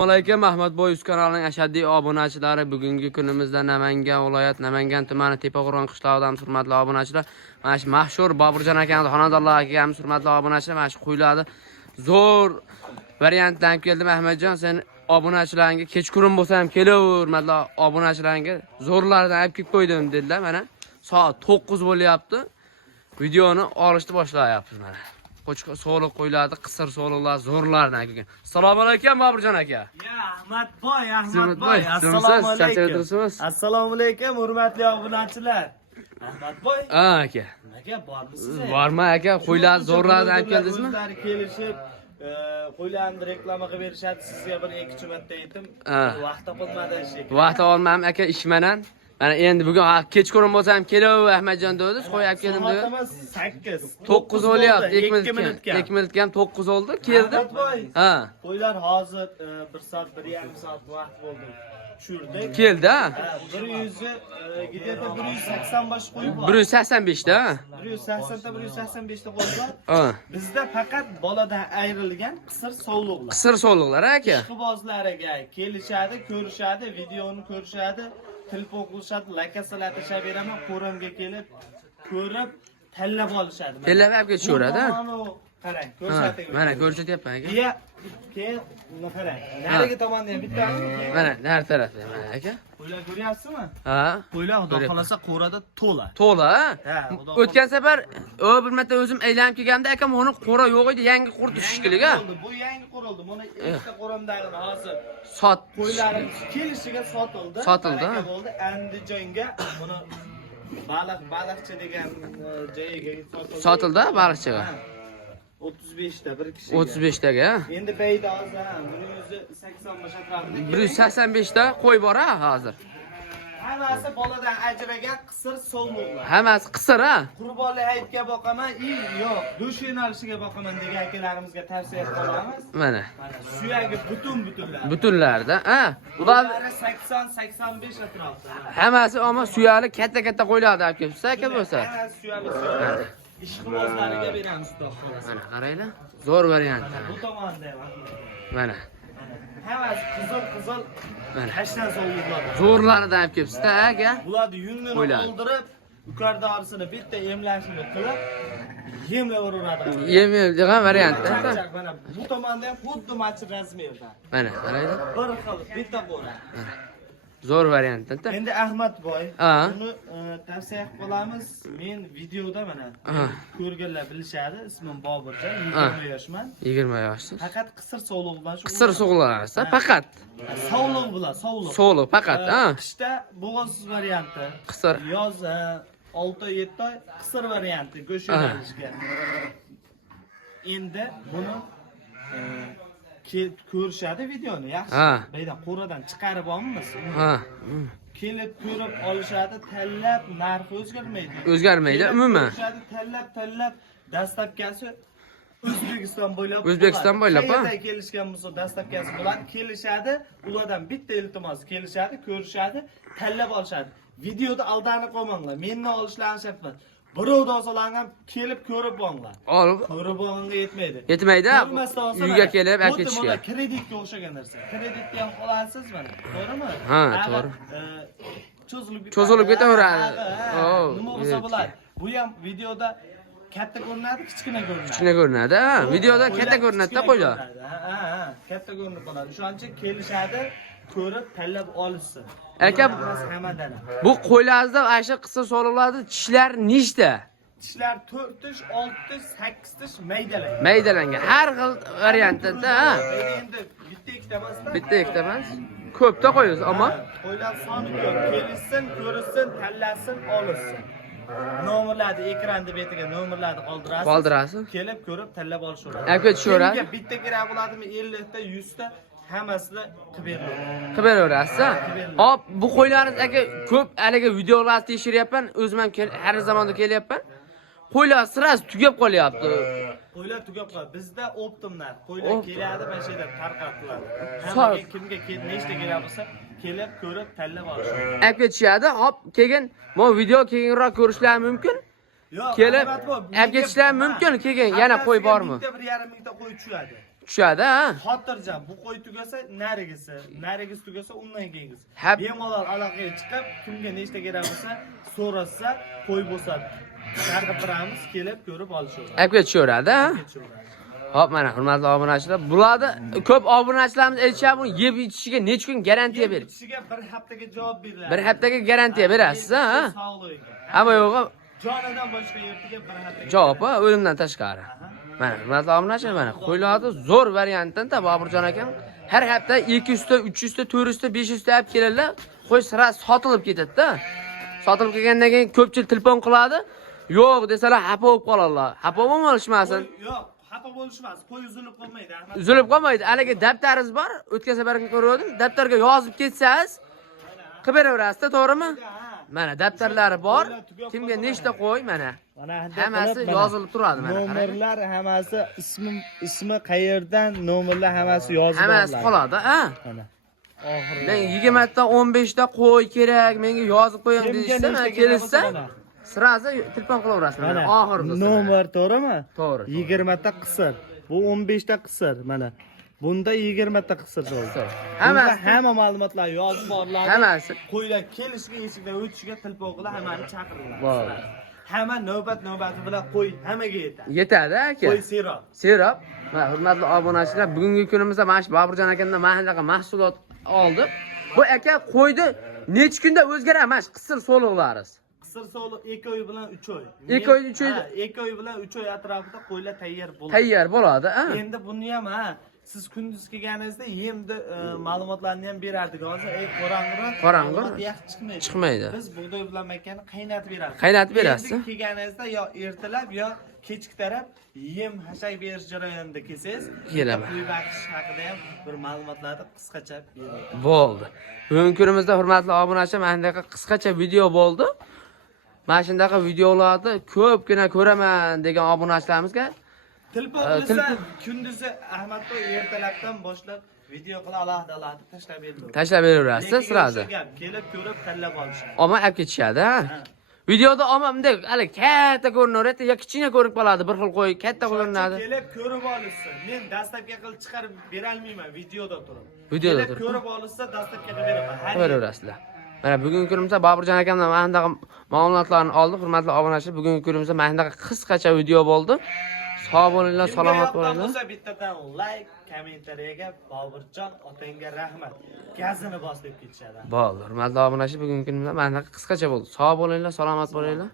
Assalomu alaykum. Ahmadboy kanalining ashaddiy obunachilari, bugungi kunimizda Namangan viloyat Namangan tumani Tepaqo'rg'on qishlog'idan hurmatli obunachilar. Mana shu mashhur Boburjon akaning xonadonlar akam hurmatli obunachilar, mana shu qo'ylarni zo'r variantdan keldim. Ahmadjon, sen obunachilarga kechqurun bo'lsa ham kelaver, hurmatli obunachilarga zo'rlardan olib kelib qo'ydim dedilar. Mana soat 9 bo'lyapti. Videoni olishni boshlayapmiz mana. Qo'chqor so'liq qo'yiladi, qisir so'liqlar zo'rlardan kelgan. Assalomu alaykum Boburjon aka. Ya Ahmadboy. Assalomu alaykum. Assalomu alaykum hurmatli obunachilar. Ahmadboy. Aka. Aka bormisiz? Bormi aka? Qo'ylar zo'rlardan olib keldingizmi? O'zlari kelishib, qo'ylarni reklama qilib berishadi. Sizga bir 2 marta aytdim. Vaqt topolmadi shekilli. Vaqt olmadim aka ishmanan. Mana endi bugun kechqurun bo'lsa ham kelaver Ahmadjon dedi. Qo'y olib keldim dedi. 8. 9 bo'lyapti. 2 minutga ham 9 oldi. Keldi. Ha. Qo'ylar hozir 1 soat, 1,5 soat vaqt bo'ldi. Tushirdik. Keldi ha. 185 qo'y bor. 185 da. 180 ta 185 ta qo'y bor. Ha. Bizda faqat boladan ayrilgan qisir sovliqlar. Qisir so'liqlar aka. Ishqibozlariga kelishadi, ko'rishadi, videoni ko'rishadi, telefon qilishadi, lakasalar tashlab beraman, qo'ramga kelib, ko'rib, tanlab olishadi. Tanlab olib ketishaveradi. Qarang, ko'rsating. Mana ko'rsatyapman aka. Keyin qarang. Narigi tomonda ham bitta. Mana nar tarafda mana aka. Qo'ylar ko'ryapsizmi? Ha. Qo'ylar xudo xolasa qo'rada to'la. To'la. Ha, o'tgan safar bir marta o'zim aylanib kelganda akam uni qo'ra yo'q edi, yangi qo'ra tushishkiliga. Bu yangi qo'rildi. Buni ikkita qo'ramdagini hozir sot qo'ylarimiz kelishiga sotildi. Sotildi. Bo'ldi. Andijonga buni baliqchi degan joyiga sotildi baliqchiga. 35 ta bir kishiga. 35 taga. Endi payda hozir buni o'zi 85 atrofida. 185 ta qo'y bor ha hozir. Hammasi boladan ajragan qisir sovliqlar. Hammasi qisir ha. Qurbonli hayitga boqaman, yo'q, dush yo'nalishiga boqaman degan akalarimizga tavsiya qilamiz. Mana. Suyagi butunlar. Butunlarda, ha. Ular 80-85 atrofida. Hammasi ammo suyali katta-katta qo'ylardan olib kelibsiz aka bo'lsa. Hammasi suyali. Ishqibozlariga beramiz xudo xolasa. Mana qaranglar. Zo'r variant. Bu tomonda ham. Mana. Hammasi qizil. Tashdan sovliqlar. Zo'rlaridan olib kelibsiz aka. Bularni yungini oldirib, yuqoridagisini bitta emlashini qilib, yemlaveradi. Yemlaydigan variantda. Mana bu tomonda ham xuddi machir razmerda. Mana qaranglar. Bir xil bitta qo'ra. Zo'r variantda. Endi Ahmadboy, buni tavsiya qilamiz. Men videoda mana ko'rganlar bilishadi, ismim Boburjon, 20 yoshman. 20 yoshsiz. Faqat qisir sovliq bilan shu. Qisir so'g'lar, faqat. Sovliq bilan, sovliq. Sovliq faqat, ha. Qishda bo'g'ozsiz varianti. Qisir. Yoz 6-7 oy qisir varianti go'sht yo'nalishga. Endi buni ko'rishadi videoni, yaxshi. Baydan qo'radan chiqarib olamiz. Ha. Kelib ko'rib olishadi, tanlab, narxi o'zgarmaydi. O'zgarmaydi, umuman. Tanlab, dastlabkasi O'zbekiston bo'ylab. O'zbekiston bo'ylab, ha. Qayerda kelishgan bo'lsa, dastlabkasi bo'ladi, kelishadi, ulardan bitta iltimos kelishadi, ko'rishadi, tanlab olishadi. Videoda aldanib qolmanglar. Mendan olishlarini shart. Birovdan so'langan kelib ko'rib olinglar. Ko'rib olganga yetmaydi. Yetmaydi. Uyga kelib olib ketishga. Kreditga o'xshagan narsa. Kreditga ham olasiz mana. To'g'rimi? Ha, to'g'ri. Cho'zilib ketaveradi. Nima bo'lsa bo'ladi. Bu ham videoda katta ko'rinadi, kichkina ko'rinadi. Kichkina ko'rinadi, ha. Videoda katta ko'rinadi-da qo'ylar. Ha, katta ko'rinib qoladi. O'shaning uchun kelishadi, ko'rib tanlab olishsin. Aka, bu qo'ylarda asha qisir so'liqlarda tishlar nechta? Tishlar 4 tish, 6 tish, 8 tish maydalangan. Maydalangan. Har xil variantda, ha. Endi bitta ikkita emasda. Bitta ikkita emas. Ko'pda qo'yasiz, ammo qo'ylar soni ko'p. Kelishsin, ko'rishsin, tanlasin, olishsin. Nomerlarni ekranda betiga nomerlarni qoldirasiz. Kelib ko'rib tanlab olishaveradi. Aka tushaveradi. Bitta kerak bo'ladimi? 50 ta, 100 ta hammasini qilib beraverasiz. Hop, bu qo'ylaringiz aka ko'p haliga videolarni tekshiryapman, o'zim ham har zamonda kelyapman. Qo'ylar sirasi tugab qolyapti. Qo'ylar tugab qoladi. Bizda optimlar. Qo'ylar keladi, mana shu yerda tarqatiladi. Hammaga kimga nechta kerak bo'lsa, kelib ko'rib tanlab olishadi. Olib ketishadi. Hop, keyin men video keyinroq ko'rishlar mumkin. Yo'q, kelib olib ketishlar mumkin. Keyin yana qo'y bormi? Bitta 1,5 mingta qo'y tushadi. Tushadi, ha? Xotirjam, bu qo'y tugasa narigisi tugasa undan keyingisi. Hap. Bemalol aloqaga chiqib, kimga nechta kerak bo'lsa, so'rasa, qo'y bo'lsa, chaqirtiramiz, kelib ko'rib olishadi. Olib ketishaveradi, ha? Hop, mana hurmatli obunachilar, bularni ko'p obunachilarimiz aytishyapti, yeb ichishiga necha kun garantiya ber. Ishiga bir haftaga javob beriladi. Bir haftaga garantiya berasiz, ha? Sog'ligiga. Hamma yo'g'i Jonidan boshqa yerga bir haftaga. javob, o'limdan tashqari. Mana hurmatli obunachilar, mana qo'ylarni zo'r variantdan Boburjon akam har hafta 200 ta, 300 ta, 400 ta, 500 ta olib keladilar. Qo'y sira sotilib ketadi-da. Sotilib kelgandan keyin ko'pchilik telefon qiladi. Yo'q desalar, xafa bo'lib qoladilar. Xafa bo'lishmasin. Yo'q, xafa bo'lishmas. Qo'y uzilib qolmaydi, Ahmad. Uzilib qolmaydi. Haligi daftaringiz bor. O'tgan safar ko'rdim. Daftarga yozib ketsangiz, qilib beraverasiz-da, to'g'rimi? Mana daftarlari bor. Kimga nechta qo'y mana. Hammasi yozilib turadi mana. Nomerlar hammasi ismi qayerdan, nomerlar hammasi yozilib Hammasi qoladi, ha? Mana. Men 20 ta 15 ta qo'y kerak, menga yozib qo'ying deyishsa, men kelsa, sirazi telefon qilaverasiz mana. Oxirida. Nomer to'g'rimi? To'g'ri. 20 ta qisir. Bu 15 ta qisir mana. Bunda 20 ta qisir bo'ldi. Hamma ma'lumotlar yozib boriladi. Hammasi. Qo'ylar kelishiga, eshikdan o'tishiga telefon qilib hammani chaqiriladi. Bor. Hamma navbat-navbati bilan qo'y hammaga yetadi. Yetadi, aka. Qo'y serob. Serob. Va hurmatli obunachilar, bugungi kunimizda mana shu Boburjon akamdan mana shunaqa mahsulot oldim. Bu aka qo'ydi necha kunda o'zgaradi mana shu qisir so'liqlari. Qisir so'liq 2 oy bilan 3 oy. 2 oy 3 oy. 2 oy bilan 3 oy atrofida qo'ylar tayyor bo'ladi. Tayyor bo'ladi, ha? Endi buni ham siz kunduz kelganingizda yemni ma'lumotlarni ham berardik. Hozir qorong'i yaxshi chiqmaydi. Chiqmaydi. Biz bug'doy bilan makkani qaynatib beramiz. Qaynatib berasiz. Endi kelganingizda yo ertalab yo kechki taraf yem hashak berish jarayonida kelsangiz, Kelaman. Qo'y baqish haqida ham bir ma'lumotlarni qisqacha beramiz. Bo'ldi. Bugungi kunimizda hurmatli obunachilar, mana bunaqa qisqacha video bo'ldi. Mana shunaqa videolarni ko'pgina ko'raman degan obunachilarimizga Telefon qilsa kunduzi Ahmadboy ertalabdan boshlab video qila alohida tashlab beraverasiz, sirazi. Kelib ko'rib tanlab olishadi. Omma olib ketishadi, ha? Videoda omma bunday hali katta ko'rinadi, yo kichkina ko'rinib qoladi, bir xil qo'y katta ko'rinadi. Kelib ko'rib olishsin. Men dastlabki qilib chiqarib bera olmayman videoda turib. Videoda turib. Ko'rib olishsa dastlabki qilib beraman. Beraverasizlar. Mana bugungi kunimizda Boburjon akamdan mana bunday ma'lumotlarni oldik, hurmatli obunachilar. Bugungi kunimizda mana bunday qisqacha video bo'ldi. Sog' bo'linglar, salomat bo'linglar. Bittadan like, kommentariyaga Boburjon otangga rahmat. Gazini bosib ketishadi. Bo'ldi. Hurmatli obunachilar, bugungi kunimizda mana bunday qisqacha bo'ldi. Sog' bo'linglar, salomat bo'linglar.